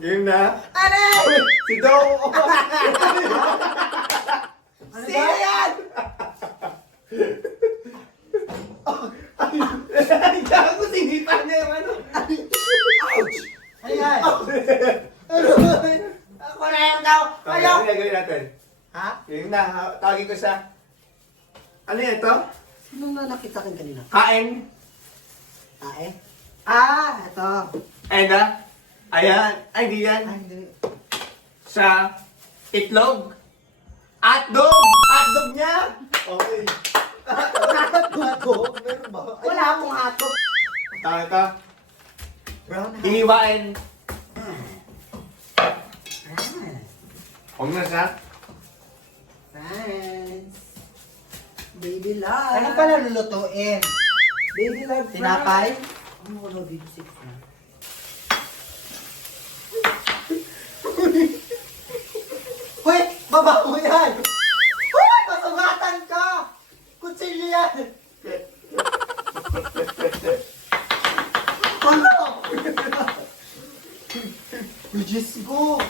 Game na. Aray! Si Dong. Ano ba yan? Ay, gago, sinipan niya yung ano. Ouch! Ayan! Ako na yung daw! Okay, Ayaw! ano gagawin natin? Ha? Game na, tawagin ko sa... Ano yan ito? Sino na nakita kayo kanina? Kain. Ah, eh? Ah, ito. And ayan. Ay, di yan. Ay, hindi. Sa itlog. Hotdog! Hotdog niya! Okay. Hotdog? Meron ba? Wala akong hotdog. Ito. Brown hot. Hiniwain. Ah. Huwag na siya. Friends. Baby love. Ano pala lulutuin? Baby love. Tinapay? Ano ko na baby six na? Hoy! Baba mo yan! Hoy! Masugatan ka! Kutsilyo yan! Ano? Diyos ko!